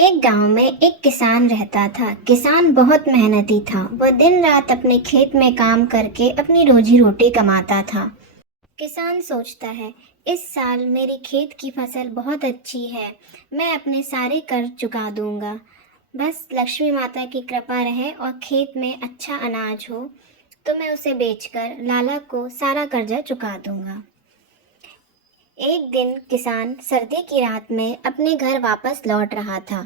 एक गांव में एक किसान रहता था। किसान बहुत मेहनती था। वह दिन रात अपने खेत में काम करके अपनी रोजी रोटी कमाता था। किसान सोचता है, इस साल मेरी खेत की फसल बहुत अच्छी है। मैं अपने सारे कर्ज चुका दूंगा। बस लक्ष्मी माता की कृपा रहे और खेत में अच्छा अनाज हो तो मैं उसे बेचकर लाला को सारा कर्जा चुका दूंगा। एक दिन किसान सर्दी की रात में अपने घर वापस लौट रहा था।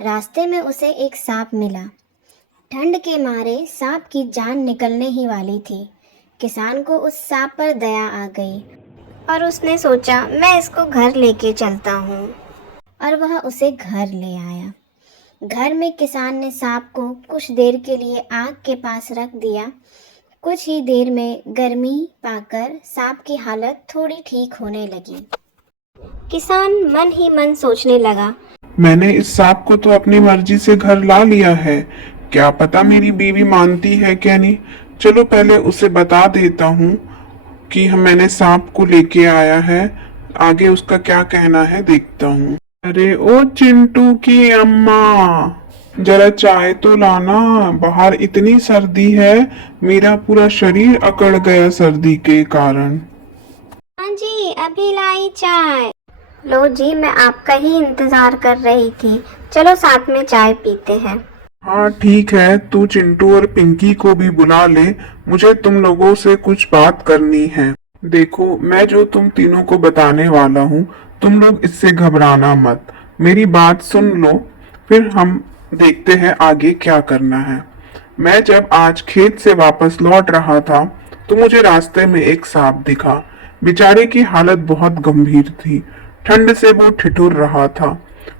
रास्ते में उसे एक सांप मिला। ठंड के मारे सांप की जान निकलने ही वाली थी। किसान को उस सांप पर दया आ गई और उसने सोचा, मैं इसको घर लेके चलता हूँ। और वह उसे घर ले आया। घर में किसान ने सांप को कुछ देर के लिए आग के पास रख दिया। कुछ ही देर में गर्मी पाकर सांप की हालत थोड़ी ठीक होने लगी। किसान मन ही मन सोचने लगा, मैंने इस सांप को तो अपनी मर्जी से घर ला लिया है। क्या पता मेरी बीवी मानती है क्या नहीं। चलो पहले उसे बता देता हूँ कि मैंने सांप को लेके आया है। आगे उसका क्या कहना है देखता हूँ। अरे ओ चिंटू की अम्मा, जरा चाय तो लाना। बाहर इतनी सर्दी है, मेरा पूरा शरीर अकड़ गया सर्दी के कारण। हाँ जी, अभी लाई चाय। लो जी, मैं आपका ही इंतजार कर रही थी। चलो साथ में चाय पीते हैं। हाँ ठीक है, तू चिंटू और पिंकी को भी बुला ले। मुझे तुम लोगों से कुछ बात करनी है। देखो, मैं जो तुम तीनों को बताने वाला हूँ, तुम लोग इससे घबराना मत। मेरी बात सुन लो, फिर हम देखते हैं आगे क्या करना है। मैं जब आज खेत से वापस लौट रहा था तो मुझे रास्ते में एक सांप दिखा। बेचारे की हालत बहुत गंभीर थी। ठंड से वो ठिठुर रहा था।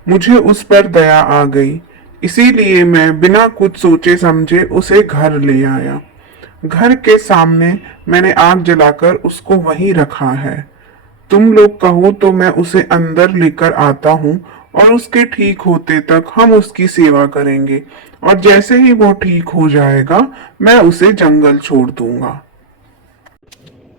मुझे उस पर दया आ गई, इसीलिए मैं बिना कुछ सोचे समझे उसे घर ले आया। घर के सामने मैंने आग जलाकर उसको वहीं रखा है। तुम लोग कहो तो मैं उसे अंदर लेकर आता हूँ और उसके ठीक होते तक हम उसकी सेवा करेंगे, और जैसे ही वो ठीक हो जाएगा मैं उसे जंगल छोड़ दूंगा।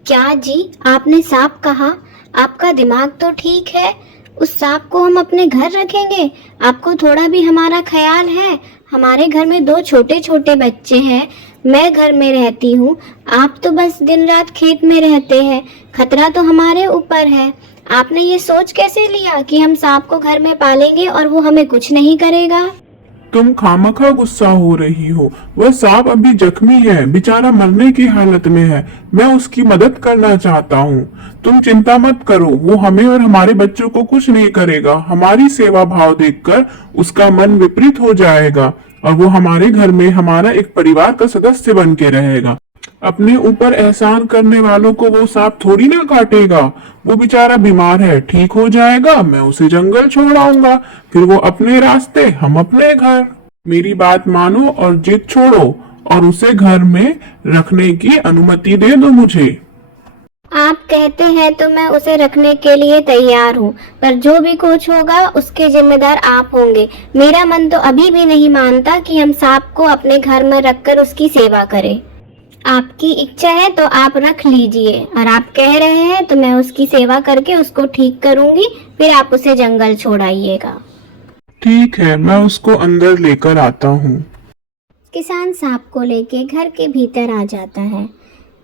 क्या जी, आपने सांप कहा? आपका दिमाग तो ठीक है। उस सांप को हम अपने घर रखेंगे? आपको थोड़ा भी हमारा ख्याल है? हमारे घर में 2 छोटे छोटे बच्चे हैं। मैं घर में रहती हूँ। आप तो बस दिन रात खेत में रहते हैं। खतरा तो हमारे ऊपर है। आपने ये सोच कैसे लिया कि हम सांप को घर में पालेंगे और वो हमें कुछ नहीं करेगा? तुम खामखा गुस्सा हो रही हो। वह सांप अभी जख्मी है, बेचारा मरने की हालत में है। मैं उसकी मदद करना चाहता हूँ। तुम चिंता मत करो, वो हमें और हमारे बच्चों को कुछ नहीं करेगा। हमारी सेवा भाव देखकर उसका मन विपरीत हो जाएगा और वो हमारे घर में हमारा एक परिवार का सदस्य बन के रहेगा। अपने ऊपर एहसान करने वालों को वो सांप थोड़ी ना काटेगा। वो बेचारा बीमार है, ठीक हो जाएगा, मैं उसे जंगल छोड़ आऊंगा। फिर वो अपने रास्ते, हम अपने घर। मेरी बात मानो और जिद छोड़ो और उसे घर में रखने की अनुमति दे दो मुझे। आप कहते हैं तो मैं उसे रखने के लिए तैयार हूँ, पर जो भी कुछ होगा उसके जिम्मेदार आप होंगे। मेरा मन तो अभी भी नहीं मानता कि हम सांप को अपने घर में रखकर उसकी सेवा करें। आपकी इच्छा है तो आप रख लीजिए, और आप कह रहे हैं तो मैं उसकी सेवा करके उसको ठीक करूंगी, फिर आप उसे जंगल छोड़ाइएगा। ठीक है, मैं उसको अंदर लेकर आता हूँ। किसान सांप को लेके घर के भीतर आ जाता है।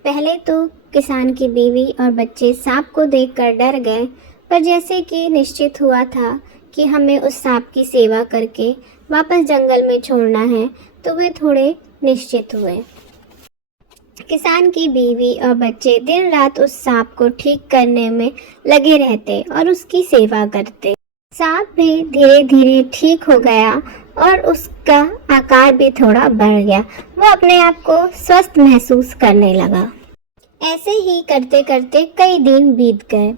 पहले तो किसान की बीवी और बच्चे सांप को देखकर डर गए, पर जैसे कि निश्चित हुआ था कि हमें उस सांप की सेवा करके वापस जंगल में छोड़ना है, तो वे थोड़े निश्चित हुए। किसान की बीवी और बच्चे दिन रात उस सांप को ठीक करने में लगे रहते और उसकी सेवा करते। सांप भी धीरे धीरे ठीक हो गया और उसका आकार भी थोड़ा बढ़ गया। वो अपने आप को स्वस्थ महसूस करने लगा। ऐसे ही करते करते कई दिन बीत गए।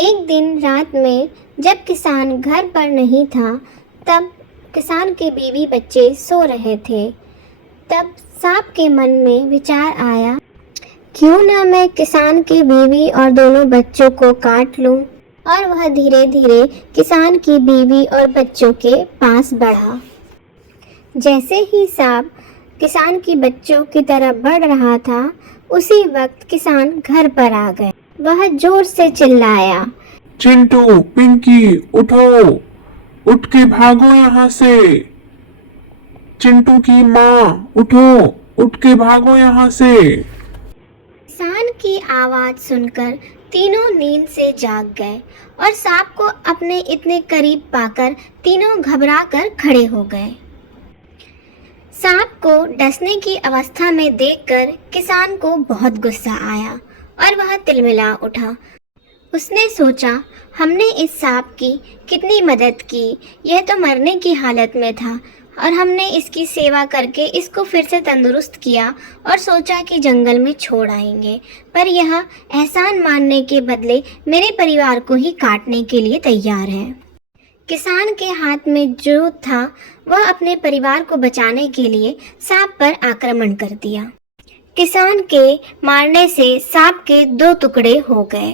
एक दिन रात में जब किसान घर पर नहीं था, तब किसान के बीवी बच्चे सो रहे थे। तब सांप के मन में विचार आया, क्यों ना मैं किसान की बीवी और दोनों बच्चों को काट लूं। और वह धीरे धीरे किसान की बीवी और बच्चों के पास बढ़ा। जैसे ही सांप किसान की बच्चों की तरफ बढ़ रहा था, उसी वक्त किसान घर पर आ गए। वह जोर से चिल्लाया, चिंटू, पिंकी, उठो उठ के भागो यहाँ से। चिंटू की माँ, उठो, उठ के भागो यहाँ से। किसान की आवाज सुनकर तीनों नींद से जाग गए और सांप को अपने इतने करीब पाकर तीनों घबरा कर खड़े हो गए। सांप को डसने की अवस्था में देखकर किसान को बहुत गुस्सा आया और वह तिलमिला उठा। उसने सोचा, हमने इस सांप की कितनी मदद की, यह तो मरने की हालत में था और हमने इसकी सेवा करके इसको फिर से तंदुरुस्त किया और सोचा कि जंगल में छोड़ आएंगे, पर यह एहसान मानने के बदले मेरे परिवार को ही काटने के लिए तैयार है। किसान के हाथ में जो था वह अपने परिवार को बचाने के लिए सांप पर आक्रमण कर दिया। किसान के मारने से सांप के 2 टुकड़े हो गए।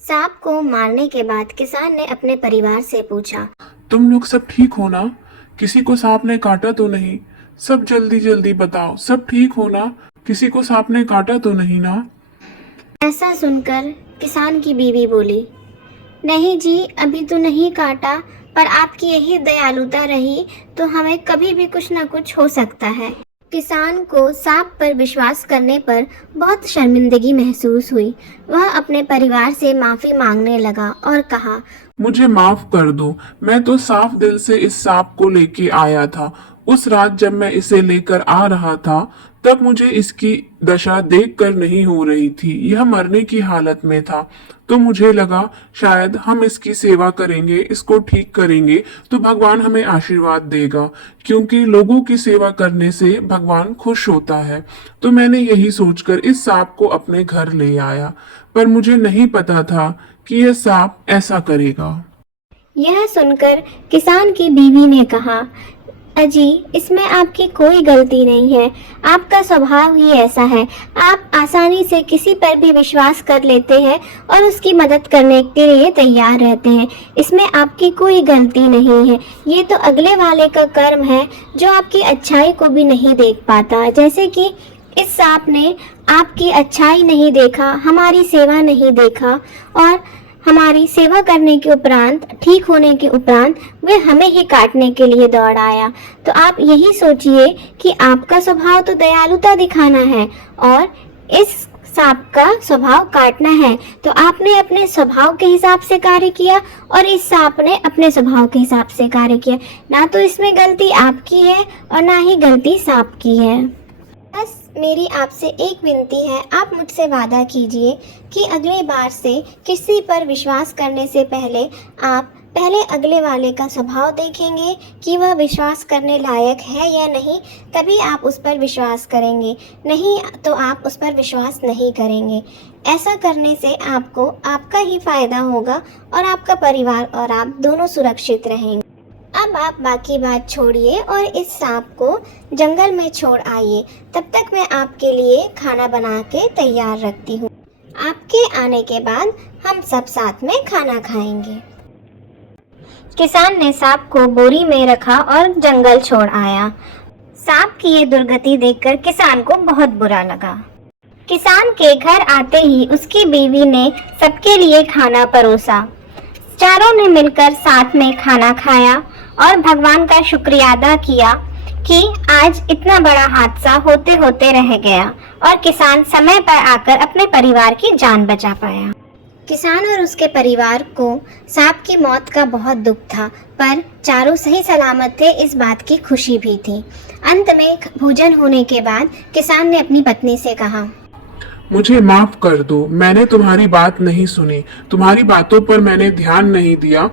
सांप को मारने के बाद किसान ने अपने परिवार से पूछा, तुम लोग सब ठीक हो ना? किसी को सांप ने काटा तो नहीं? सब जल्दी जल्दी बताओ, सब ठीक हो ना? किसी को सांप ने काटा तो नहीं ना? ऐसा सुनकर किसान की बीवी बोली, नहीं जी, अभी तो नहीं काटा, पर आपकी यही दयालुता रही तो हमें कभी भी कुछ न कुछ हो सकता है। किसान को सांप पर विश्वास करने पर बहुत शर्मिंदगी महसूस हुई। वह अपने परिवार से माफी मांगने लगा और कहा, मुझे माफ कर दो, मैं तो साफ दिल से इस सांप को लेके आया था। उस रात जब मैं इसे लेकर आ रहा था तब मुझे इसकी दशा देखकर नहीं हो रही थी, यह मरने की हालत में था। तो मुझे लगा शायद हम इसकी सेवा करेंगे, इसको ठीक करेंगे तो भगवान हमें आशीर्वाद देगा, क्योंकि लोगों की सेवा करने से भगवान खुश होता है। तो मैंने यही सोचकर इस सांप को अपने घर ले आया, पर मुझे नहीं पता था कि यह सांप ऐसा करेगा। यह सुनकर किसान की बीवी ने कहा, अजी, इसमें आपकी कोई गलती नहीं है, आपका स्वभाव ही ऐसा है। आप आसानी से किसी पर भी विश्वास कर लेते हैं और उसकी मदद करने के लिए तैयार रहते हैं। इसमें आपकी कोई गलती नहीं है, ये तो अगले वाले का कर्म है जो आपकी अच्छाई को भी नहीं देख पाता। जैसे कि इस सांप ने आपकी अच्छाई नहीं देखा, हमारी सेवा नहीं देखा और हमारी सेवा करने के उपरांत, ठीक होने के उपरांत वे हमें ही काटने के लिए दौड़ आया। तो आप यही सोचिए कि आपका स्वभाव तो दयालुता दिखाना है और इस सांप का स्वभाव काटना है। तो आपने अपने स्वभाव के हिसाब से कार्य किया और इस सांप ने अपने स्वभाव के हिसाब से कार्य किया। ना तो इसमें गलती आपकी है और ना ही गलती सांप की है। बस मेरी आपसे एक विनती है, आप मुझसे वादा कीजिए कि अगली बार से किसी पर विश्वास करने से पहले आप पहले अगले वाले का स्वभाव देखेंगे कि वह विश्वास करने लायक है या नहीं, तभी आप उस पर विश्वास करेंगे, नहीं तो आप उस पर विश्वास नहीं करेंगे। ऐसा करने से आपको आपका ही फायदा होगा और आपका परिवार और आप दोनों सुरक्षित रहेंगे। अब आप बाकी बात छोड़िए और इस सांप को जंगल में छोड़ आइए। तब तक मैं आपके लिए खाना बना के तैयार रखती हूँ। आपके आने के बाद हम सब साथ में खाना खाएंगे। किसान ने सांप को बोरी में रखा और जंगल छोड़ आया। सांप की ये दुर्गति देखकर किसान को बहुत बुरा लगा। किसान के घर आते ही उसकी बीवी ने सबके लिए खाना परोसा। चारों ने मिलकर साथ में खाना खाया और भगवान का शुक्रिया अदा किया कि आज इतना बड़ा हादसा होते होते रह गया और किसान समय पर आकर अपने परिवार की जान बचा पाया। किसान और उसके परिवार को सांप की मौत का बहुत दुख था, पर चारों सही सलामत थे, इस बात की खुशी भी थी। अंत में भोजन होने के बाद किसान ने अपनी पत्नी से कहा, मुझे माफ कर दो, मैंने तुम्हारी बात नहीं सुनी, तुम्हारी बातों पर मैंने ध्यान नहीं दिया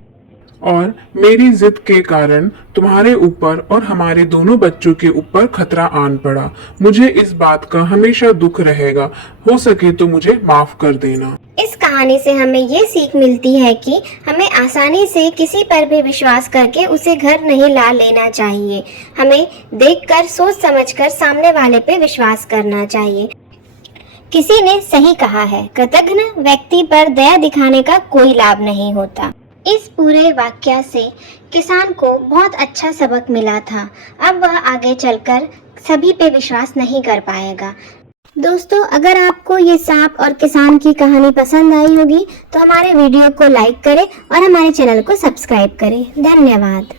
और मेरी जिद के कारण तुम्हारे ऊपर और हमारे दोनों बच्चों के ऊपर खतरा आन पड़ा। मुझे इस बात का हमेशा दुख रहेगा, हो सके तो मुझे माफ कर देना। इस कहानी से हमें ये सीख मिलती है कि हमें आसानी से किसी पर भी विश्वास करके उसे घर नहीं ला लेना चाहिए। हमें देखकर, सोच समझकर सामने वाले पे विश्वास करना चाहिए। किसी ने सही कहा है, कृतज्ञ व्यक्ति पर दया दिखाने का कोई लाभ नहीं होता। इस पूरे वाक्य से किसान को बहुत अच्छा सबक मिला था। अब वह आगे चलकर सभी पे विश्वास नहीं कर पाएगा। दोस्तों, अगर आपको ये सांप और किसान की कहानी पसंद आई होगी तो हमारे वीडियो को लाइक करें और हमारे चैनल को सब्सक्राइब करें। धन्यवाद।